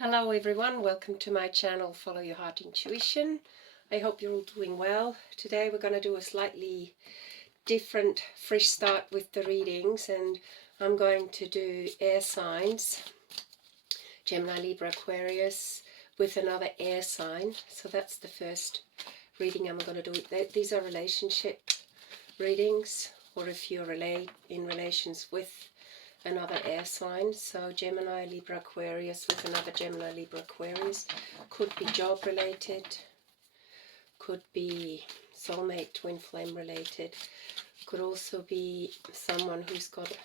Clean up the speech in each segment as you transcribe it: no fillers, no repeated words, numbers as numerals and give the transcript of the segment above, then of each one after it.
Hello everyone, welcome to my channel Follow Your Heart Intuition. I hope you're all doing well. Today we're going to do a slightly different fresh start with the readings, and I'm going to do air signs, Gemini Libra Aquarius with another air sign. So that's the first reading I'm going to do. These are relationship readings, or if you're in relations with another air sign. So Gemini Libra Aquarius with another Gemini Libra Aquarius could be job related, could be soulmate twin flame related, could also be someone who's got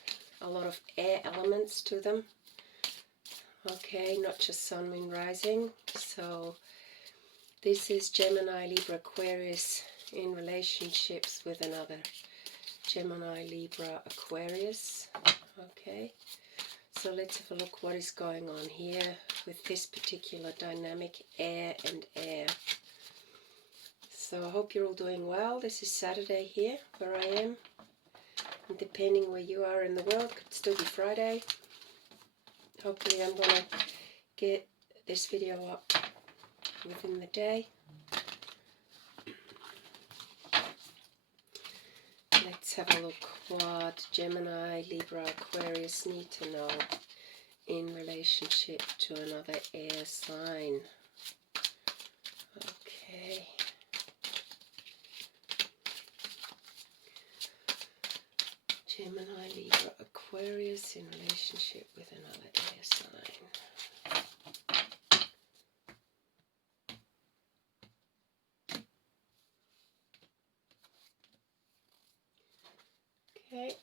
a lot of air elements to them. Okay, not just sun, moon, rising. So this is Gemini Libra Aquarius in relationships with another Gemini Libra Aquarius. Okay, so let's have a look what is going on here with this particular dynamic, air and air. So I hope you're all doing well. This is Saturday here where I am, and depending where you are in the world, could still be Friday. Hopefully I'm going to get this video up within the day. Let's have a look what Gemini Libra Aquarius need to know in relationship to another air sign. Okay. Gemini Libra Aquarius in relationship with another air sign. Okay.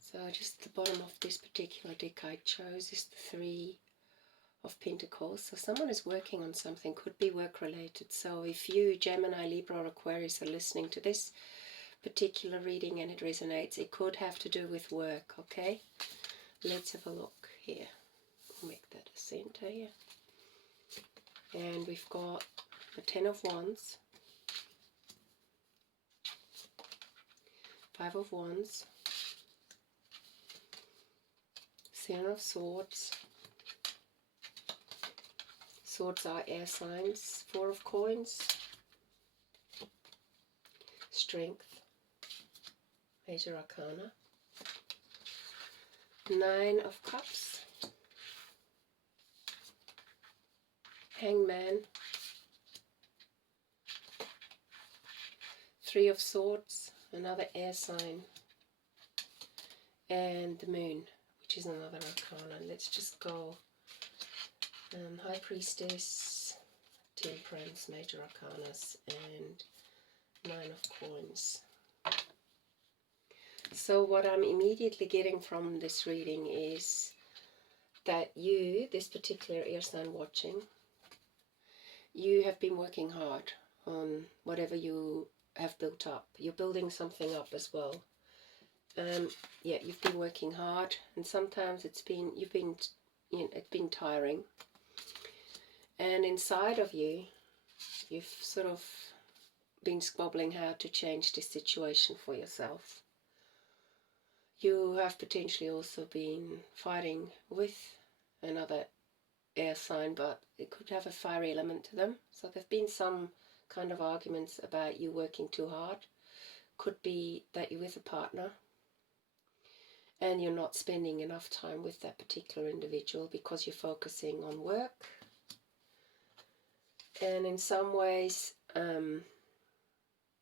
So just the bottom of this particular deck I chose is the Three of Pentacles. So someone is working on something, could be work related. So if you, Gemini, Libra or Aquarius, are listening to this particular reading and it resonates, it could have to do with work. Okay, let's have a look here. Make that a center here. And we've got the Ten of Wands, Five of Wands, Seven of Swords. Swords are air signs. Four of Coins, Strength, Major Arcana, Nine of Cups, Hangman, Three of Swords, another air sign, and the Moon, which is another arcana. Let's just go High Priestess, Temperance, Major Arcanas, and Nine of Coins. So what I'm immediately getting from this reading is that you, this particular air sign watching, you have been working hard on whatever you have built up. You're building something up as well. Yeah, you've been working hard, and sometimes it's been tiring. And inside of you, you've sort of been squabbling how to change this situation for yourself. You have potentially also been fighting with another air sign, but it could have a fiery element to them. So there have been some kind of arguments about you working too hard. Could be that you're with a partner and you're not spending enough time with that particular individual because you're focusing on work. And in some ways,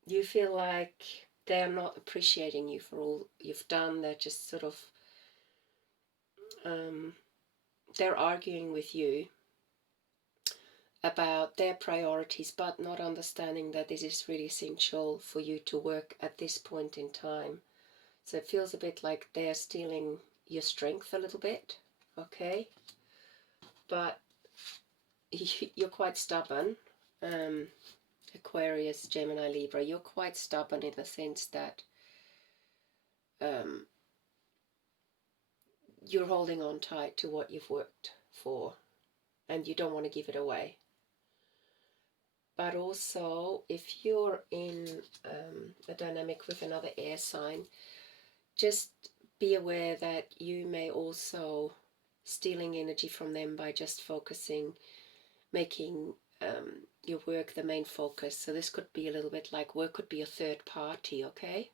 you feel like they're not appreciating you for all you've done. They're just sort of, they're arguing with you about their priorities, but not understanding that this is really essential for you to work at this point in time. So it feels a bit like they're stealing your strength a little bit, okay? But you're quite stubborn. Aquarius, Gemini, Libra, you're quite stubborn in the sense that you're holding on tight to what you've worked for and you don't want to give it away. But also, if you're in a dynamic with another air sign, just be aware that you may also stealing energy from them by just focusing, making your work the main focus. So this could be a little bit like work could be a third party, okay?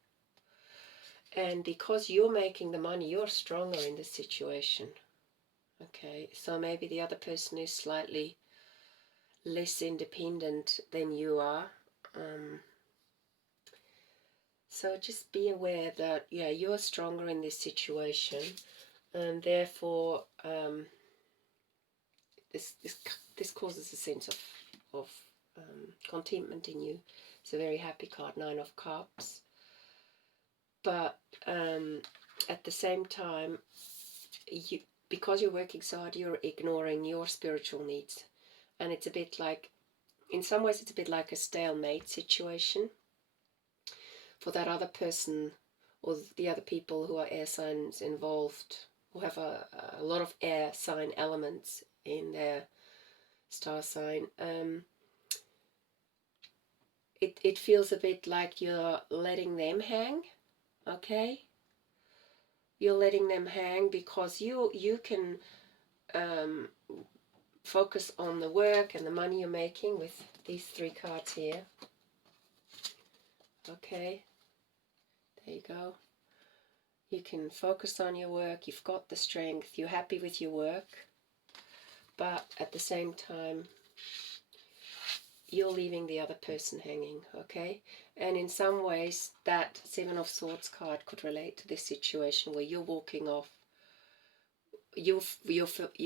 And because you're making the money, you're stronger in this situation, okay? So maybe the other person is slightly less independent than you are. So just be aware that, yeah, you're stronger in this situation, and therefore this causes a sense of contentment in you. It's a very happy card, 9 of Cups. But at the same time, because you're working so hard, you're ignoring your spiritual needs. And it's a bit like, in some ways, it's a bit like a stalemate situation for that other person or the other people who are air signs involved, who have a lot of air sign elements in their star sign. It feels a bit like you're letting them hang, okay? You're letting them hang because you can focus on the work and the money you're making with these 3 cards here. Okay, there you go. You can focus on your work, you've got the strength, you're happy with your work, but at the same time, you're leaving the other person hanging, okay? And in some ways, that 7 of Swords card could relate to this situation where you're walking off. You're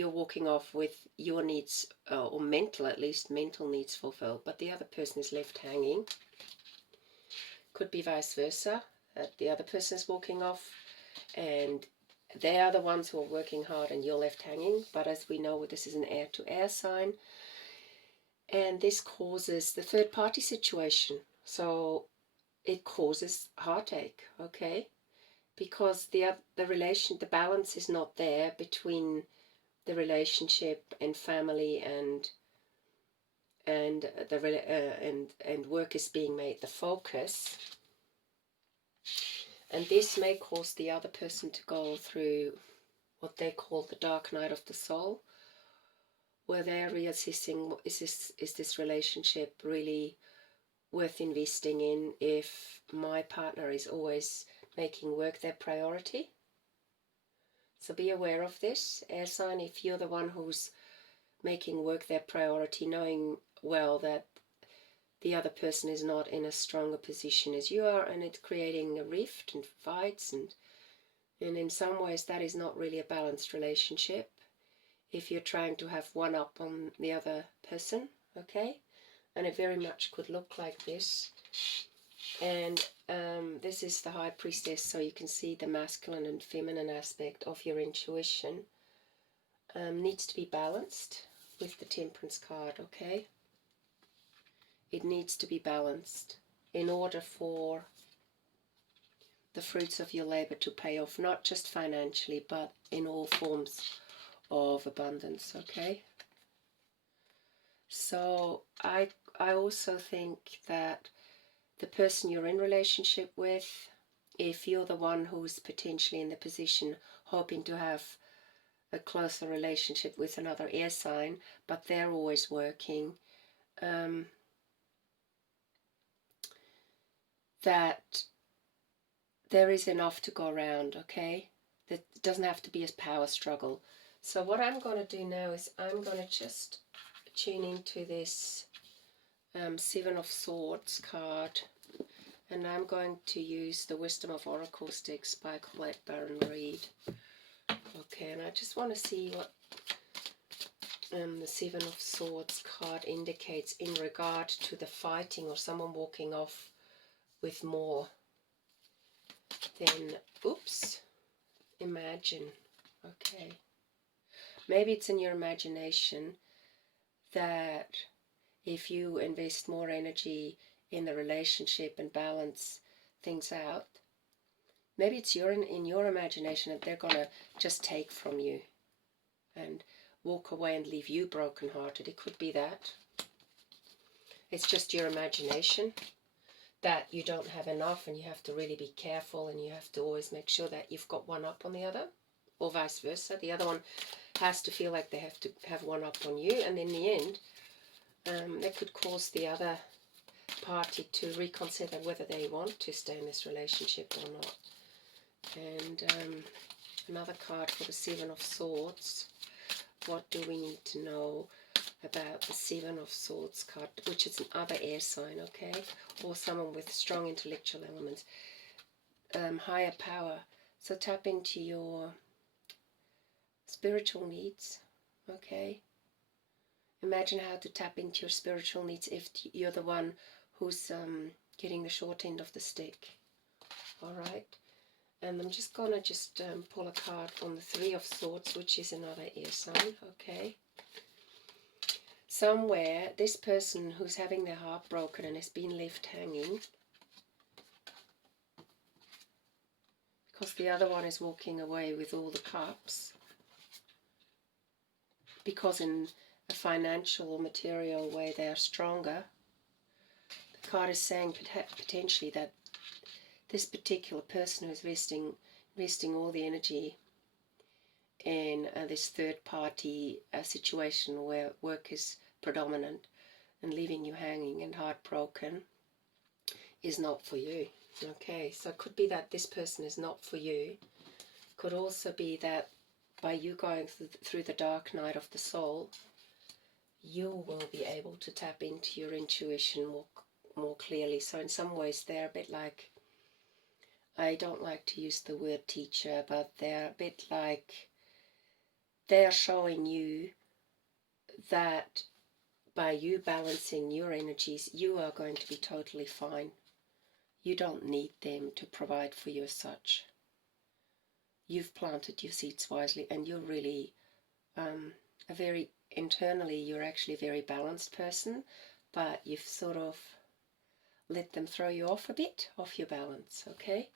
walking off with your needs, or mental, at least mental needs fulfilled, but the other person is left hanging. Could be vice versa, that the other person is walking off and they are the ones who are working hard and you're left hanging. But as we know, this is an air-to-air sign, and this causes the third party situation. So it causes heartache, okay? Because the balance is not there between the relationship and family and work is being made the focus. And this may cause the other person to go through what they call the dark night of the soul, where they're reassessing, is this relationship really worth investing in if my partner is always making work their priority? So be aware of this, air sign, if you're the one who's making work their priority, knowing well that the other person is not in a stronger position as you are, and it's creating a rift and fights, and in some ways that is not really a balanced relationship if you're trying to have one up on the other person, okay? And it very much could look like this. And this is the High Priestess, so you can see the masculine and feminine aspect of your intuition needs to be balanced with the Temperance card, okay? It needs to be balanced in order for the fruits of your labor to pay off, not just financially, but in all forms of abundance, okay? So I also think that the person you're in relationship with, if you're the one who's potentially in the position hoping to have a closer relationship with another air sign, but they're always working, that there is enough to go around, okay? That it doesn't have to be a power struggle. So what I'm going to do now is I'm going to just tune into this 7 of Swords card, and I'm going to use the Wisdom of Oracle Sticks by Colette Baron Reid. Okay, and I just want to see what the 7 of Swords card indicates in regard to the fighting or someone walking off with more than, imagine. Okay. Maybe it's in your imagination that if you invest more energy in the relationship and balance things out, maybe it's in your imagination that they're going to just take from you and walk away and leave you brokenhearted. It could be that. It's just your imagination that you don't have enough, and you have to really be careful, and you have to always make sure that you've got one up on the other, or vice versa. The other one has to feel like they have to have one up on you, and in the end, that could cause the other party to reconsider whether they want to stay in this relationship or not. And another card for the Seven of Swords. What do we need to know about the Seven of Swords card, which is another air sign, okay? Or someone with strong intellectual elements. Higher power. So tap into your spiritual needs, okay? Imagine how to tap into your spiritual needs if you're the one who's getting the short end of the stick. All right. And I'm just going to pull a card on the Three of Swords, which is another air sign, okay? Somewhere, this person who's having their heart broken and has been left hanging, because the other one is walking away with all the cups, because in a financial or material way they are stronger. The card is saying potentially that this particular person who's investing all the energy in this third party situation where work is predominant and leaving you hanging and heartbroken is not for you. Okay, so it could be that this person is not for you. Could also be that by you going through the dark night of the soul, you will be able to tap into your intuition more clearly. So in some ways they're a bit like, I don't like to use the word teacher, but they're a bit like, they're showing you that by you balancing your energies, you are going to be totally fine. You don't need them to provide for you as such. You've planted your seeds wisely, and you're really internally, you're actually a very balanced person, but you've sort of let them throw you off a bit, off your balance, okay?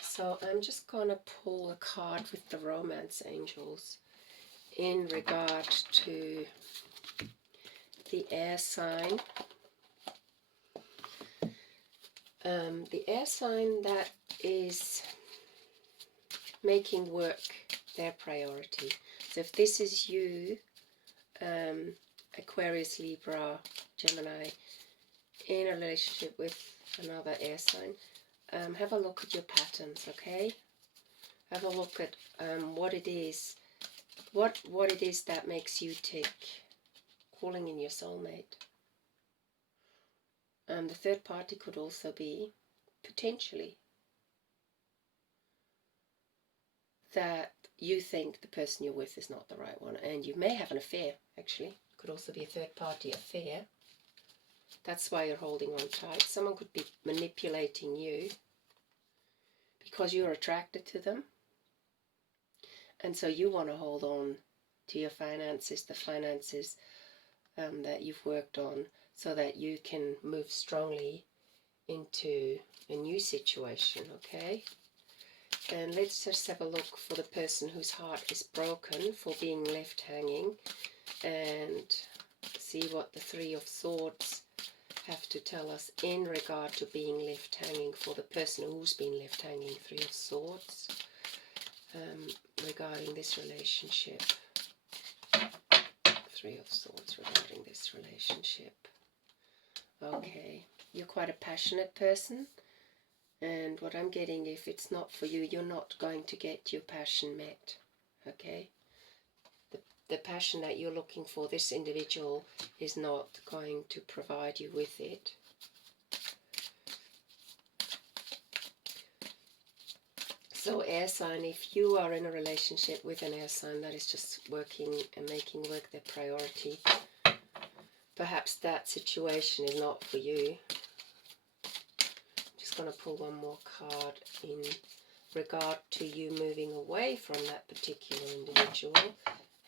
So I'm just going to pull a card with the Romance Angels in regard to the air sign. The air sign that is making work their priority. So if this is you, Aquarius, Libra, Gemini, in a relationship with another air sign, have a look at your patterns, okay? Have a look at what it is that makes you tick. Calling in your soulmate. The third party could also be, potentially, that you think the person you're with is not the right one, and you may have an affair, actually. Could also be a third party affair. That's why you're holding on tight. Someone could be manipulating you because you're attracted to them, and so you want to hold on to your finances, the finances that you've worked on, so that you can move strongly into a new situation, okay? And let's just have a look for the person whose heart is broken for being left hanging, and see what the Three of Swords have to tell us in regard to being left hanging for the person who's been left hanging. Three of Swords regarding this relationship. Three of Swords regarding this relationship. Okay, you're quite a passionate person, and what I'm getting, if it's not for you, you're not going to get your passion met, okay? The passion that you're looking for, this individual is not going to provide you with it. So air sign, if you are in a relationship with an air sign that is just working and making work their priority, perhaps that situation is not for you. I'm just going to pull one more card in regard to you moving away from that particular individual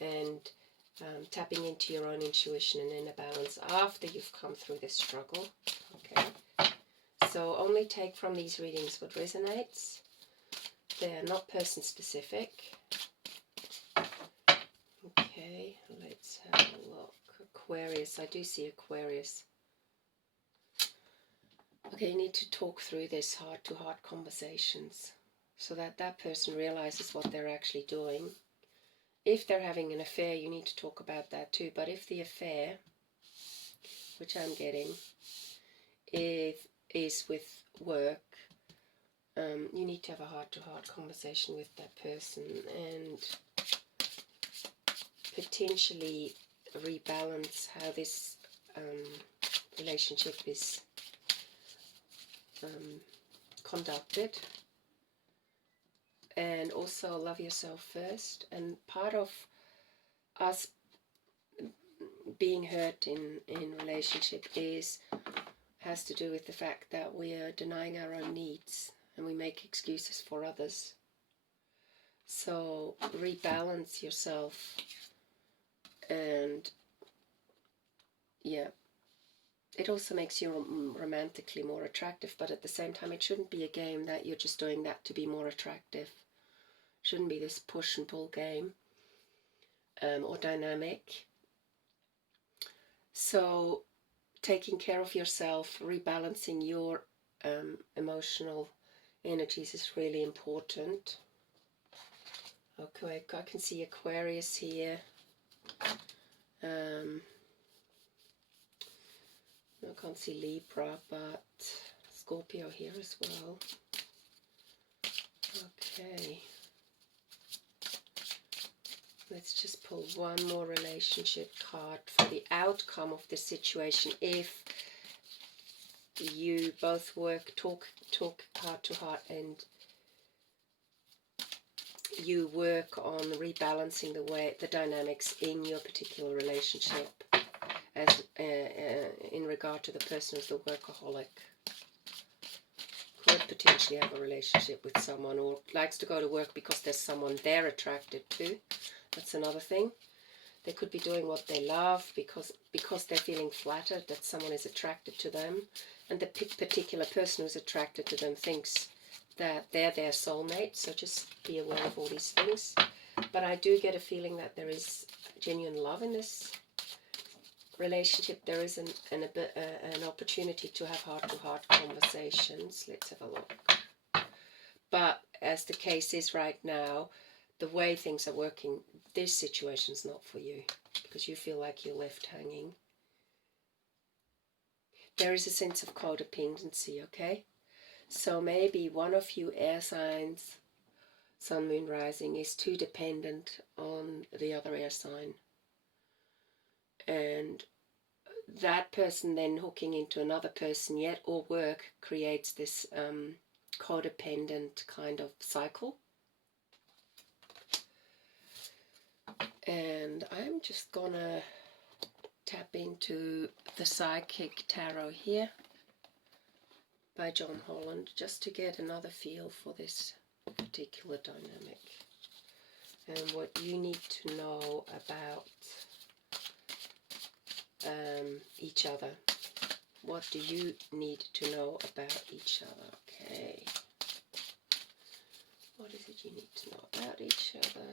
and tapping into your own intuition and inner balance after you've come through this struggle. Okay. So only take from these readings what resonates. They're not person specific. Okay, let's have a look. Aquarius, I do see Aquarius. Okay, you need to talk through this heart-to-heart conversations so that that person realizes what they're actually doing. If they're having an affair, you need to talk about that too. But if the affair, which I'm getting, is with work, you need to have a heart-to-heart conversation with that person and potentially rebalance how this relationship is conducted. And also love yourself first. And part of us being hurt in relationship has to do with the fact that we are denying our own needs and we make excuses for others. So rebalance yourself, and yeah, it also makes you romantically more attractive, but at the same time it shouldn't be a game that you're just doing that to be more attractive. It shouldn't be this push and pull game or dynamic. So taking care of yourself, rebalancing your emotional energies is really important. Okay, I can see Aquarius here. I can't see Libra, but Scorpio here as well. Okay. Let's just pull one more relationship card for the outcome of the situation. If you both talk heart to heart, and you work on rebalancing the dynamics in your particular relationship, as in regard to the person who's the workaholic, could potentially have a relationship with someone, or likes to go to work because there's someone they're attracted to. That's another thing. They could be doing what they love because they're feeling flattered that someone is attracted to them, and the particular person who's attracted to them thinks that they're their soulmate. So just be aware of all these things. But I do get a feeling that there is genuine love in this relationship. There is an opportunity to have heart-to-heart conversations. Let's have a look. But as the case is right now, the way things are working, this situation's not for you because you feel like you're left hanging. There is a sense of codependency, okay? So maybe one of you air signs, sun, moon, rising, is too dependent on the other air sign. And that person then hooking into another person yet, or work, creates this codependent kind of cycle. And I'm just gonna tap into the Psychic Tarot here by John Holland, just to get another feel for this particular dynamic and what you need to know about each other. What do you need to know about each other? Okay. What is it you need to know about each other?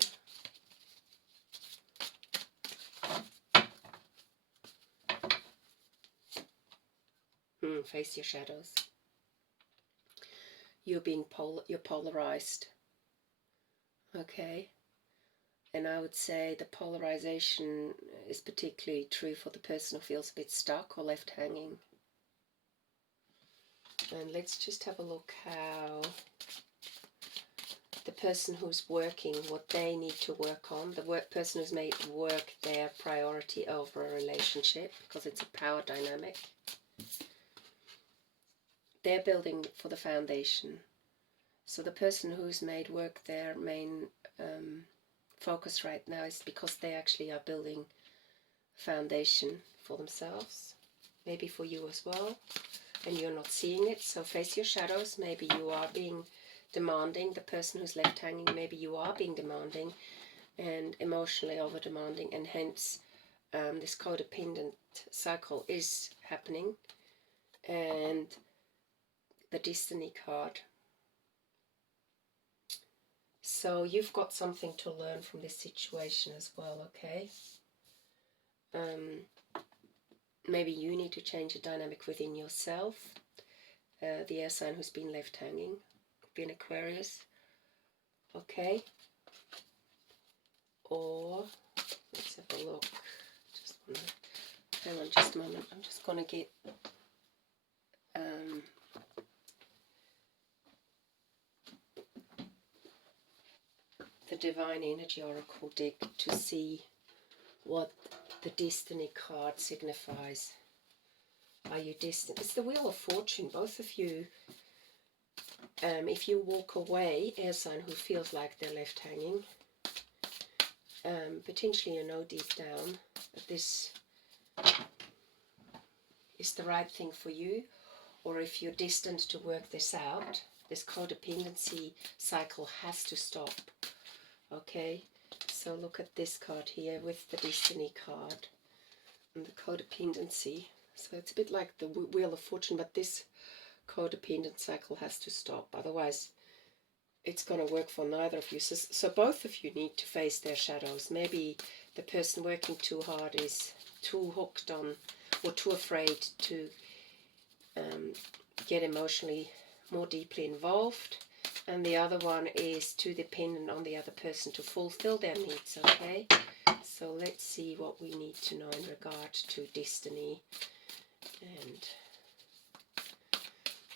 Face your shadows. You're polarized. Okay. And I would say the polarization is particularly true for the person who feels a bit stuck or left hanging. And let's just have a look how the person who's working, what they need to work on, the person who's made work their priority over a relationship, because it's a power dynamic. They're building for the foundation. So the person who's made work their main focus right now is because they actually are building foundation for themselves, maybe for you as well, and you're not seeing it. So face your shadows. Maybe you are being demanding. The person who's left hanging, maybe you are being demanding and emotionally over demanding, and hence this codependent cycle is happening. And the Destiny card. So you've got something to learn from this situation as well, okay? Maybe you need to change the dynamic within yourself. the air sign who's been left hanging. Could be an Aquarius. Okay. Or, let's have a look. Hang on just a moment. I'm just going to get the Divine Energy Oracle deck to see what the Destiny card signifies. Are you destined? It's the Wheel of Fortune. Both of you, if you walk away, air sign who feels like they're left hanging, potentially you know deep down that this is the right thing for you, or if you're destined to work this out, this codependency cycle has to stop. Okay, so look at this card here with the Destiny card and the codependency. So it's a bit like the Wheel of Fortune, but this codependent cycle has to stop. Otherwise, it's going to work for neither of you. So both of you need to face their shadows. Maybe the person working too hard is too hooked on or too afraid to get emotionally more deeply involved, and the other one is too dependent on the other person to fulfill their needs. Okay, so let's see what we need to know in regard to Destiny and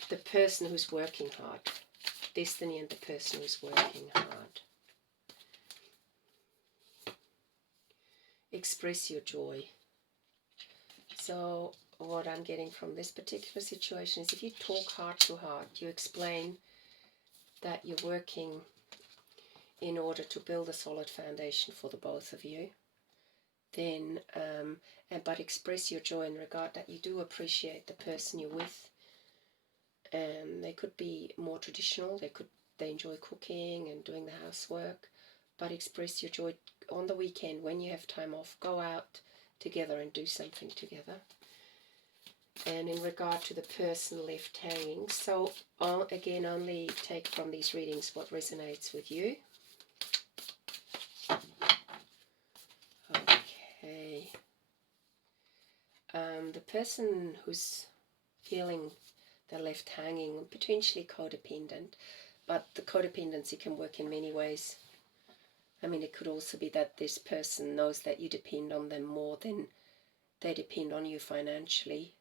the person who's working hard. Destiny and the person who's working hard. Express your joy. So what I'm getting from this particular situation is if you talk heart to heart, you explain that you're working in order to build a solid foundation for the both of you, then but express your joy in regard that you do appreciate the person you're with. They could be more traditional, they enjoy cooking and doing the housework, but express your joy on the weekend when you have time off. Go out together and do something together. And in regard to the person left hanging, so again, only take from these readings what resonates with you. Okay. The person who's feeling they're left hanging, potentially codependent, but the codependency can work in many ways. I mean, it could also be that this person knows that you depend on them more than they depend on you financially.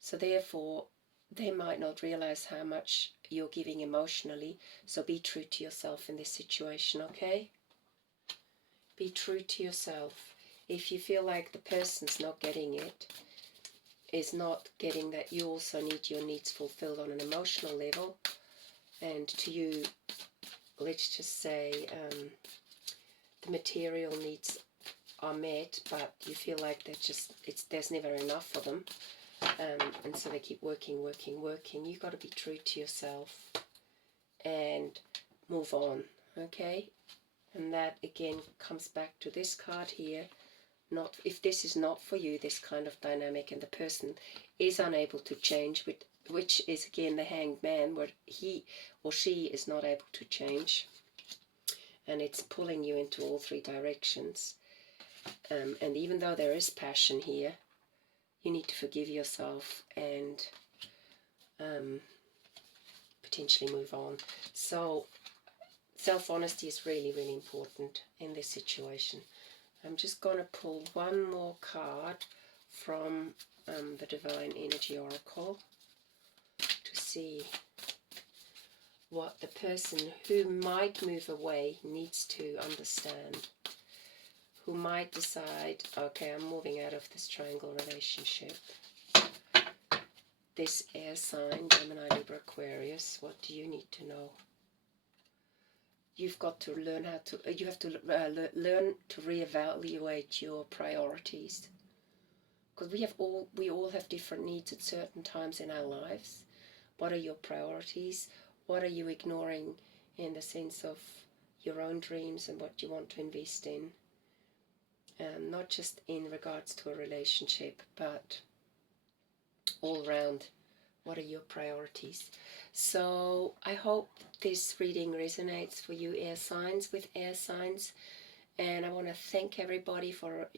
So therefore, they might not realize how much you're giving emotionally. So be true to yourself in this situation, okay? Be true to yourself. If you feel like the person's not getting it, is not getting that you also need your needs fulfilled on an emotional level, and to you, let's just say, the material needs are met, but you feel like there's never enough for them. And so they keep working. You've got to be true to yourself and move on, okay? And that again comes back to this card here. Not if this is not for you, this kind of dynamic, and the person is unable to change, which is again the Hanged Man, where he or she is not able to change, and it's pulling you into all three directions. And even though there is passion here, you need to forgive yourself and potentially move on. So self-honesty is really, really important in this situation. I'm just going to pull one more card from the Divine Energy Oracle to see what the person who might move away needs to understand. Who might decide, okay, I'm moving out of this triangle relationship. This air sign, Gemini Libra Aquarius, what do you need to know? You've got to learn how to, you have to learn to reevaluate your priorities. Because we all have different needs at certain times in our lives. What are your priorities? What are you ignoring in the sense of your own dreams and what you want to invest in? Not just in regards to a relationship, but all round. What are your priorities? So I hope this reading resonates for you, air signs, with air signs. And I want to thank everybody for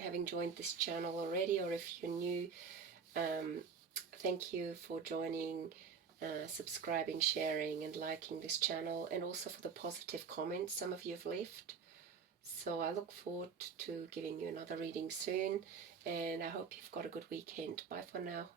having joined this channel already, or if you're new, thank you for joining, subscribing, sharing and liking this channel, and also for the positive comments some of you have left. So I look forward to giving you another reading soon, and I hope you've got a good weekend. Bye for now.